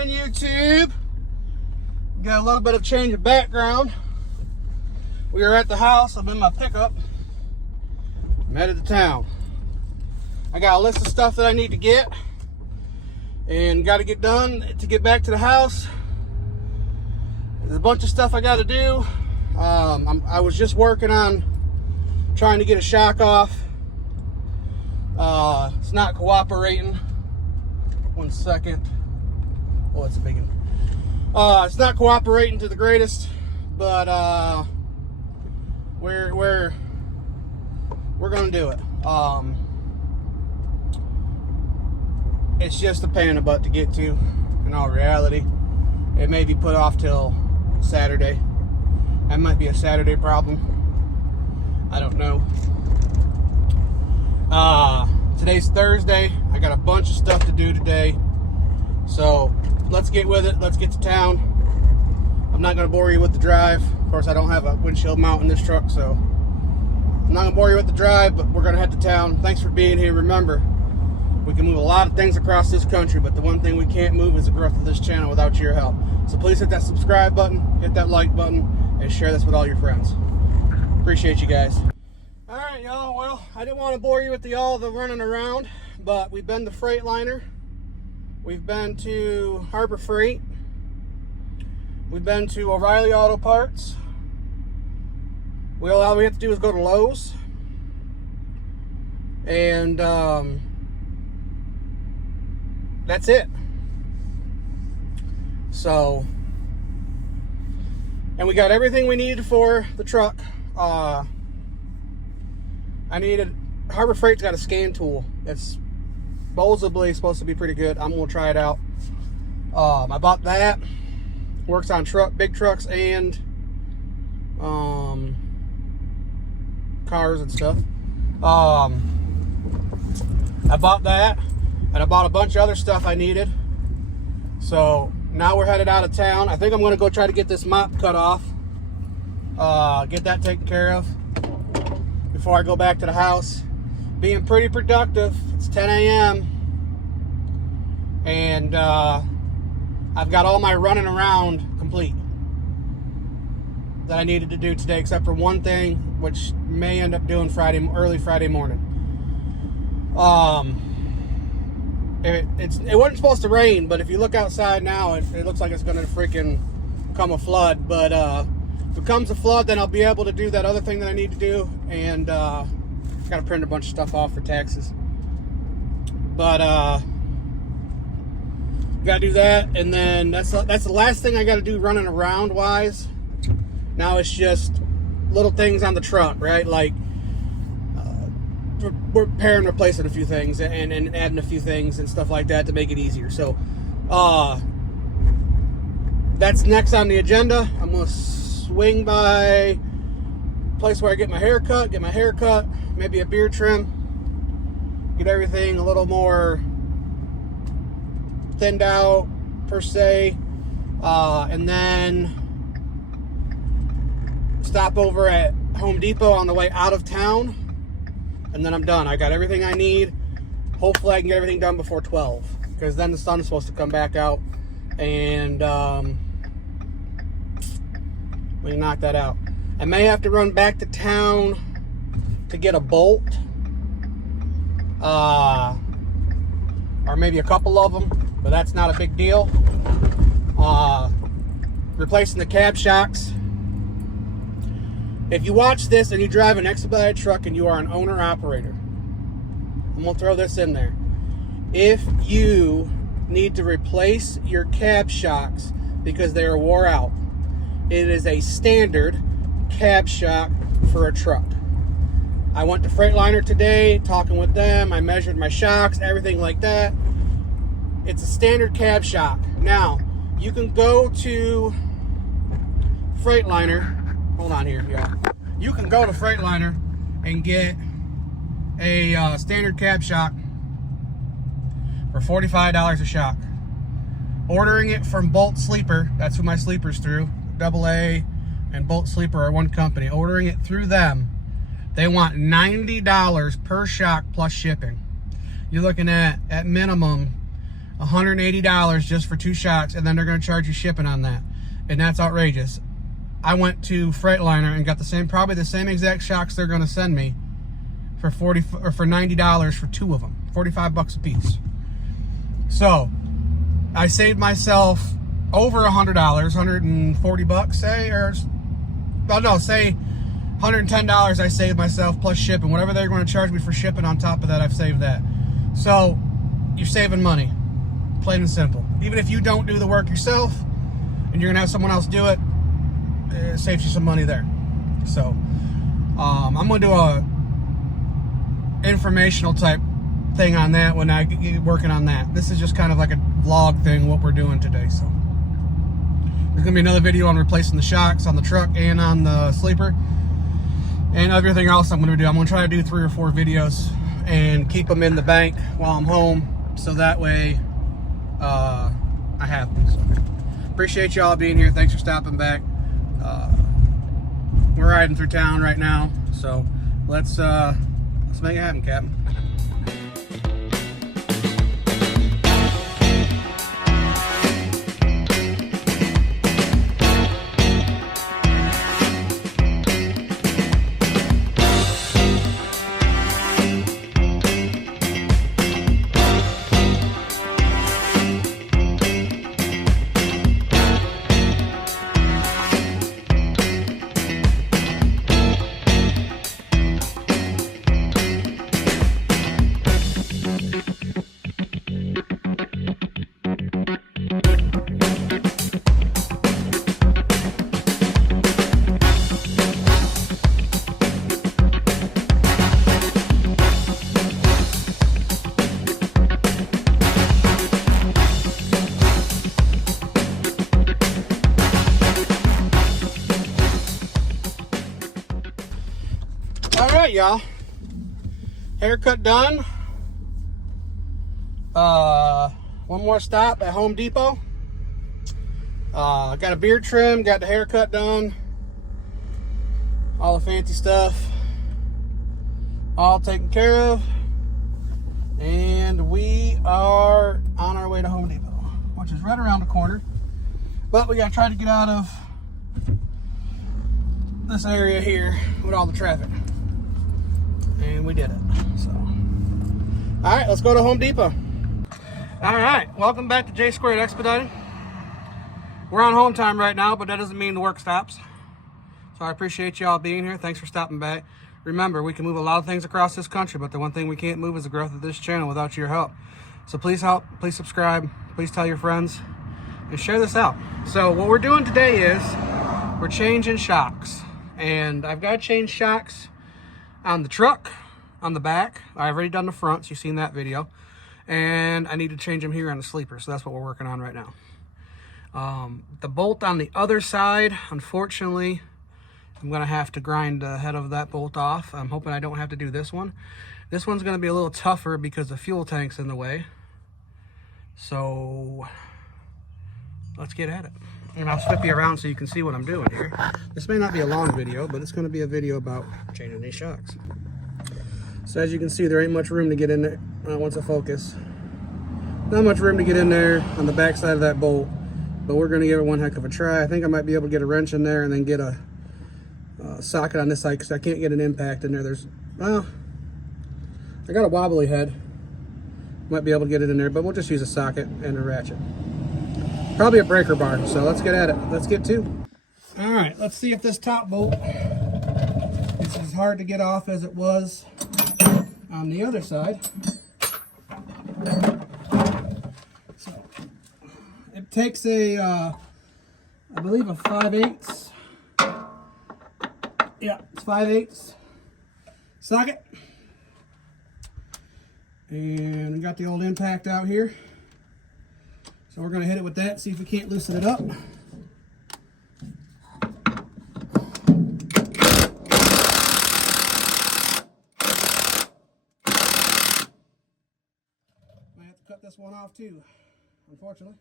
morning, YouTube. Got a little bit of change of background. We are at the house. I'm in my pickup. I'm headed to town. I got a list of stuff that I need to get and got to get done to get back to the house. There's a bunch of stuff I got to do. I was just working on trying to get a shock off. It's not cooperating. 1 second. Oh, it's a big one. It's not cooperating to the greatest, but we're gonna do it. It's just a pain in the butt to get to. In all reality, it may be put off till Saturday. That might be a Saturday problem. I don't know. Today's Thursday. I got a bunch of stuff to do today. So let's get with it. Let's get to town. I'm not going to bore you with the drive. Of course, I don't have a windshield mount in this truck, so I'm not going to bore you with the drive, but we're going to head to town. Thanks for being here. Remember, we can move a lot of things across this country, but the one thing we can't move is the growth of this channel without your help. So please hit that subscribe button, hit that like button, and share this with all your friends. Appreciate you guys. All right, y'all. Well, I didn't want to bore you with all the running around, but we've been to Freightliner. We've been to Harbor Freight. We've been to O'Reilly Auto Parts. All we have to do is go to Lowe's. And that's it. So, and we got everything we needed for the truck. Harbor Freight's got a scan tool. It's supposedly supposed to be pretty good. I'm gonna try it out. I bought that. Works on big trucks and cars and stuff. I bought that, and I bought a bunch of other stuff I needed. So now we're headed out of town. I think I'm gonna go try to get this mop cut off. Get that taken care of before I go back to the house. Being pretty productive. It's 10 a.m. and I've got all my running around complete that I needed to do today, except for one thing, which may end up doing early Friday morning. It wasn't supposed to rain, but if you look outside now, it looks like it's going to freaking come a flood. But if it comes a flood, then I'll be able to do that other thing that I need to do, and got to print a bunch of stuff off for taxes. But got to do that, and then that's the last thing I got to do running around wise. Now it's just little things on the truck, right? Like we're repairing, replacing a few things, and adding a few things and stuff like that to make it easier. So that's next on the agenda. I'm gonna swing by a place where I get my hair cut, maybe a beard trim, get everything a little more thinned out per se, and then stop over at Home Depot on the way out of town, and then I'm done. I got everything I need. Hopefully I can get everything done before 12, because then the sun is supposed to come back out, and we can knock that out. I may have to run back to town to get a bolt, or maybe a couple of them, but that's not a big deal. Replacing the cab shocks. If you watch this and you drive an expedited truck and you are an owner-operator, I'm going to throw this in there. If you need to replace your cab shocks because they are wore out, it is a standard cab shock for a truck. I went to Freightliner today, talking with them. I measured my shocks, everything like that. It's a standard cab shock. Now, you can go to Freightliner. Hold on here, y'all. You can go to Freightliner and get a standard cab shock for $45 a shock. Ordering it from Bolt Sleeper, that's who my sleeper's through. AA and Bolt Sleeper are one company. Ordering it through them, they want $90 per shock plus shipping. You're looking at minimum $180 just for 2 shocks, and then they're going to charge you shipping on that, and that's outrageous. I went to Freightliner and got probably the same exact shocks they're going to send me for $90 for 2 of them, 45 bucks a piece. So I saved myself over $100, 140 bucks, say, say $110 I saved myself plus shipping. Whatever they're going to charge me for shipping on top of that, I've saved that. So you're saving money, plain and simple. Even if you don't do the work yourself and you're going to have someone else do it, it saves you some money there. So I'm going to do a informational type thing on that when I get working on that. This is just kind of like a vlog thing, what we're doing today. So there's going to be another video on replacing the shocks on the truck and on the sleeper, and everything else I'm going to do. I'm going to try to do 3 or 4 videos and keep them in the bank while I'm home, so that way I have them. So, appreciate y'all being here. Thanks for stopping back. We're riding through town right now, so let's make it happen, Captain. Alright, y'all. Haircut done. One more stop at Home Depot. Got a beard trim, got the haircut done. All the fancy stuff. All taken care of. And we are on our way to Home Depot, which is right around the corner. But we gotta try to get out of this area here with all the traffic. And we did it. So, all right, let's go to Home Depot. All right, welcome back to J Squared Expedited. We're on home time right now, but that doesn't mean the work stops. So I appreciate y'all being here. Thanks for stopping back. Remember, we can move a lot of things across this country, but the one thing we can't move is the growth of this channel without your help. So please help, please subscribe, please tell your friends, and share this out. So what we're doing today is we're changing shocks. And I've got to change shocks on the truck, on the back. I've already done the fronts, you've seen that video. And I need to change them here on the sleeper, so that's what we're working on right now. The bolt on the other side, unfortunately, I'm going to have to grind the head of that bolt off. I'm hoping I don't have to do this one. This one's going to be a little tougher because the fuel tank's in the way. So let's get at it. And I'll flip you around so you can see what I'm doing here. This may not be a long video, but it's going to be a video about changing these shocks. So as you can see, there ain't much room to get in there. Once I focus, not much room to get in there on the back side of that bolt, but we're going to give it one heck of a try. I think I might be able to get a wrench in there and then get a socket on this side, because I can't get an impact in there. Well, I got a wobbly head. Might be able to get it in there, but we'll just use a socket and a ratchet. Probably a breaker bar, so let's get at it. Let's get to. All right, let's see if this top bolt is as hard to get off as it was on the other side. So it takes a, I believe a 5/8. Yeah, it's 5/8 socket. And we got the old impact out here. So we're going to hit it with that, see if we can't loosen it up. Might have to cut this one off too, unfortunately.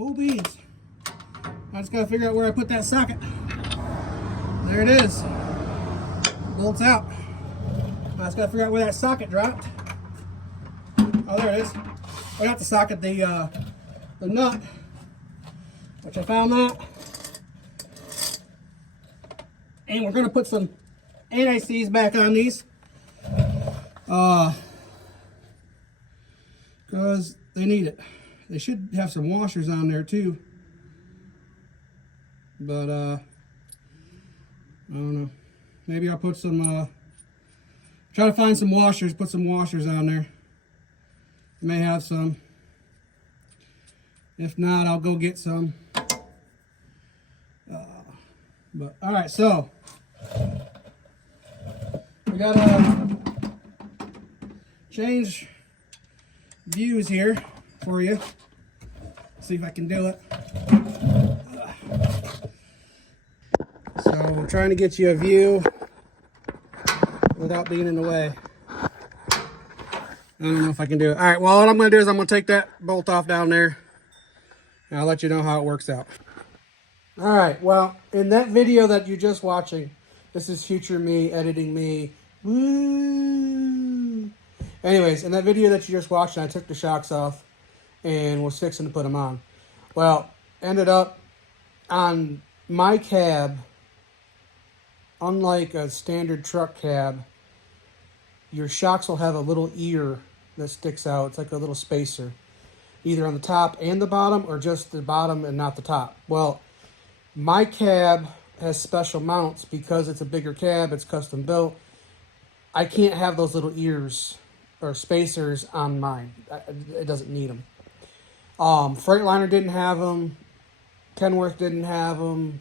Cool beans. I just gotta figure out where I put that socket. There it is. Bolts out. I just gotta figure out where that socket dropped. Oh, there it is. I got the socket, the nut, which I found that. And we're gonna put some anti-seize back on these. Because they need it. They should have some washers on there too. But I don't know. Maybe I'll put some try to find some washers, put some washers on there. May have some. If not, I'll go get some. But all right, so we gotta change views here for you. See if I can do it. So I'm trying to get you a view without being in the way. I don't know if I can do it. All right, well, what I'm going to do is I'm going to take that bolt off down there, and I'll let you know how it works out. All right, well, in that video that you're just watching, this is future me, editing me. Woo! Anyways, in that video that you just watched, I took the shocks off and was fixing to put them on. Well, ended up on my cab, unlike a standard truck cab, your shocks will have a little ear that sticks out. It's like a little spacer, either on the top and the bottom, or just the bottom and not the top. Well, my cab has special mounts because it's a bigger cab, it's custom built. I can't have those little ears or spacers on mine. It doesn't need them. Freightliner didn't have them. Kenworth didn't have them.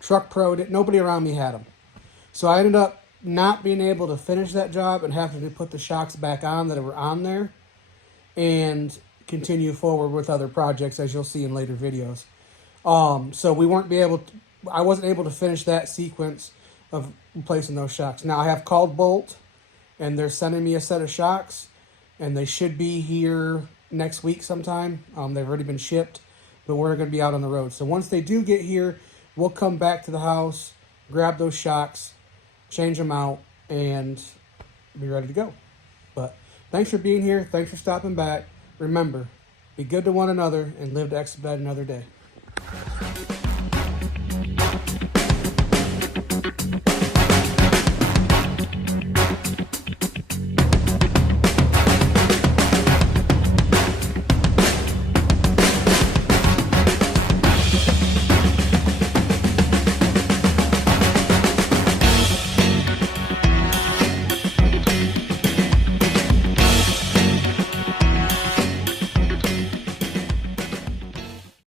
Truck Pro didn't. Nobody around me had them. So I ended up not being able to finish that job and having to put the shocks back on that were on there and continue forward with other projects, as you'll see in later videos. So we weren't I wasn't able to finish that sequence of replacing those shocks. Now I have called Bolt, and they're sending me a set of shocks, and they should be here next week sometime. They've already been shipped, but we're going to be out on the road. So once they do get here, we'll come back to the house, grab those shocks, change them out, and be ready to go. But thanks for being here. Thanks for stopping back. Remember, be good to one another and live to expedite another day.